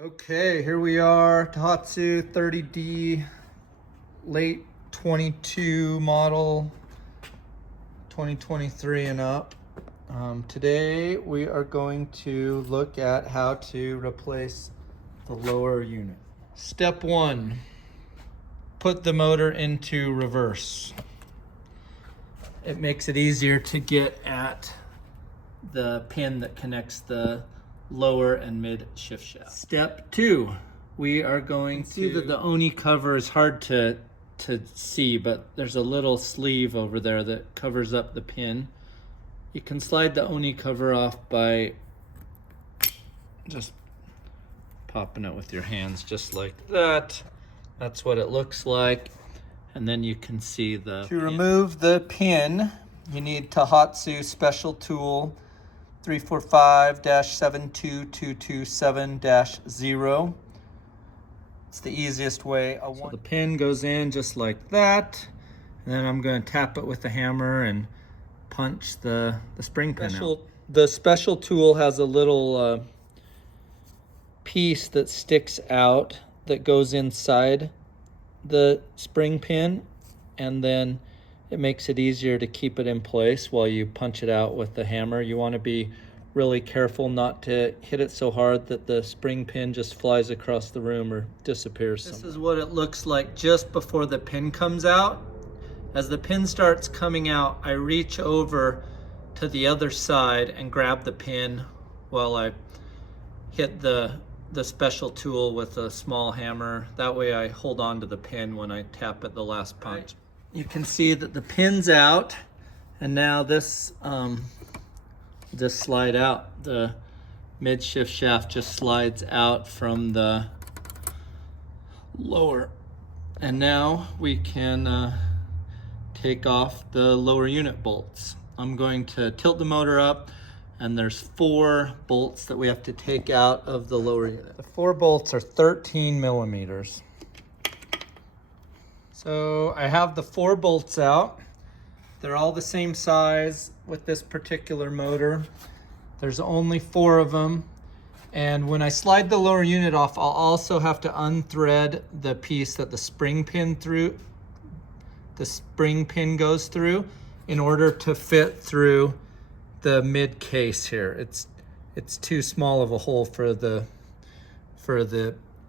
Okay, here we are, Tohatsu 30D, late 22 model, 2023 and up. Today we are going to look at how to replace the lower unit. Step 1, put the motor into reverse. It makes it easier to get at the pin that connects the lower and mid shift shaft. Step 2, we are going to see that the Oni cover is hard to see, but there's a little sleeve over there that covers up the pin. You can slide the Oni cover off by just popping it with your hands just like that. That's what it looks like. And then you can see the pin. Remove the pin, you need Tohatsu special tool 345-72227-0. It's the easiest way. So the pin goes in just like that, and then I'm going to tap it with the hammer and punch the spring pin out. The special tool has a little piece that sticks out that goes inside the spring pin, and then it makes it easier to keep it in place while you punch it out with the hammer. You want to be really careful not to hit it so hard that the spring pin just flies across the room or disappears somewhere. This is what it looks like just before the pin comes out. As the pin starts coming out, I reach over to the other side and grab the pin while I hit the special tool with a small hammer. That way I hold on to the pin when I tap at the last punch. You can see that the pin's out, and now this just slide out. The mid shift shaft just slides out from the lower, and now we can take off the lower unit bolts. I'm going to tilt the motor up, and there's 4 bolts that we have to take out of the lower unit. The 4 bolts are 13 millimeters. So I have the 4 bolts out. They're all the same size with this particular motor. There's only 4 of them. And when I slide the lower unit off, I'll also have to unthread the piece that the spring pin goes through in order to fit through the mid case here. It's too small of a hole for the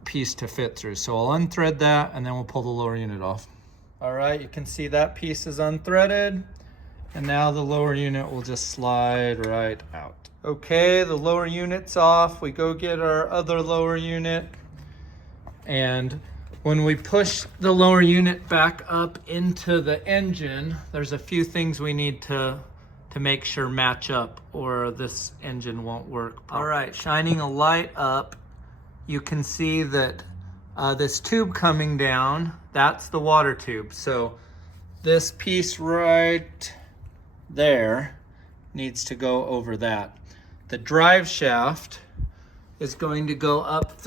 piece to fit through. So I'll unthread that, and then we'll pull the lower unit off. All right, you can see that piece is unthreaded, and now the lower unit will just slide right out. Okay, the lower unit's off. We go get our other lower unit, and when we push the lower unit back up into the engine, there's a few things we need to make sure match up, or this engine won't work properly. All right, shining a light up, you can see that this tube coming down, that's the water tube. So this piece right there needs to go over that. The drive shaft is going to go up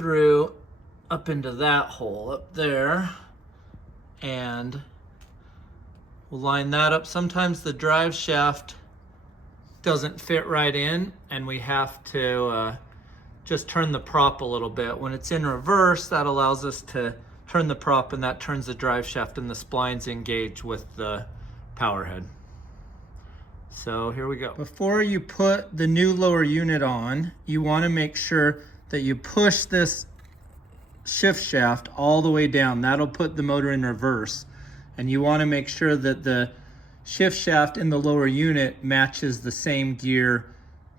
into that hole up there, and we'll line that up. Sometimes the drive shaft doesn't fit right in, and we have to just turn the prop a little bit. When it's in reverse, that allows us to turn the prop, and that turns the drive shaft, and the splines engage with the power head. So here we go. Before you put the new lower unit on, you want to make sure that you push this shift shaft all the way down. That'll put the motor in reverse, and you want to make sure that the shift shaft in the lower unit matches the same gear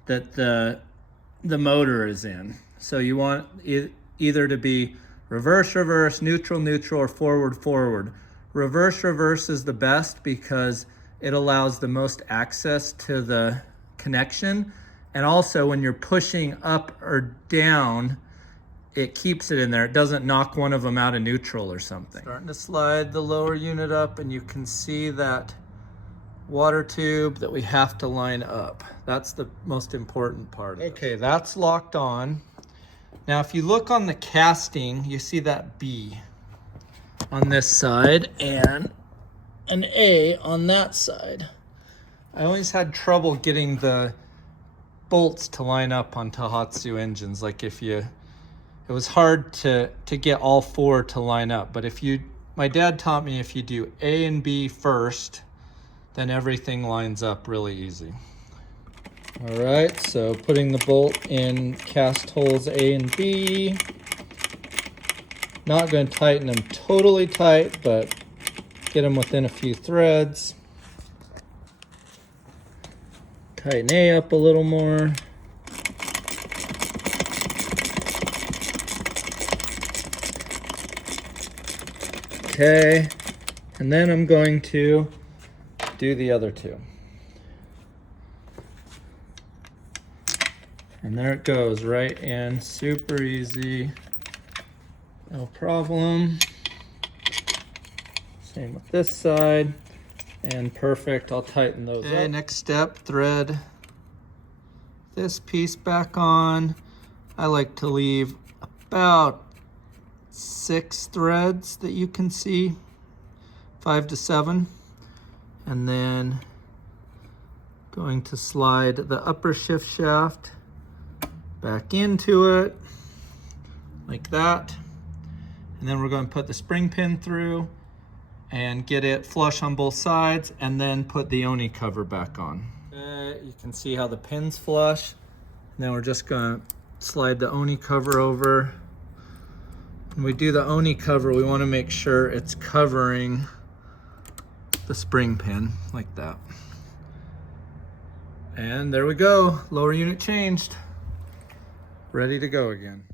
that the motor is in. So you want it either to be reverse, reverse, neutral, neutral, or forward, forward. Reverse, reverse is the best because it allows the most access to the connection. And also when you're pushing up or down, it keeps it in there. It doesn't knock one of them out of neutral or something. Starting to slide the lower unit up, and you can see that water tube that we have to line up. That's the most important part. Okay, that's locked on. Now, if you look on the casting, you see that B on this side and an A on that side. I always had trouble getting the bolts to line up on Tohatsu engines. Like if you it was hard to get all 4 to line up. But my dad taught me if you do A and B first, then everything lines up really easy. All right, so putting the bolt in cast holes A and B. Not going to tighten them totally tight, but get them within a few threads. Tighten A up a little more. Okay, and then I'm going to do the other 2. And there it goes, right in, super easy, no problem. Same with this side, and perfect, I'll tighten those up. Next step, thread this piece back on. I like to leave about 6 threads that you can see, 5 to 7. And then going to slide the upper shift shaft back into it, like that. And then we're going to put the spring pin through and get it flush on both sides, and then put the Oni cover back on. You can see how the pin's flush. And then we're just going to slide the Oni cover over. When we do the Oni cover, we want to make sure it's covering the spring pin like that. And there we go, lower unit changed. Ready to go again.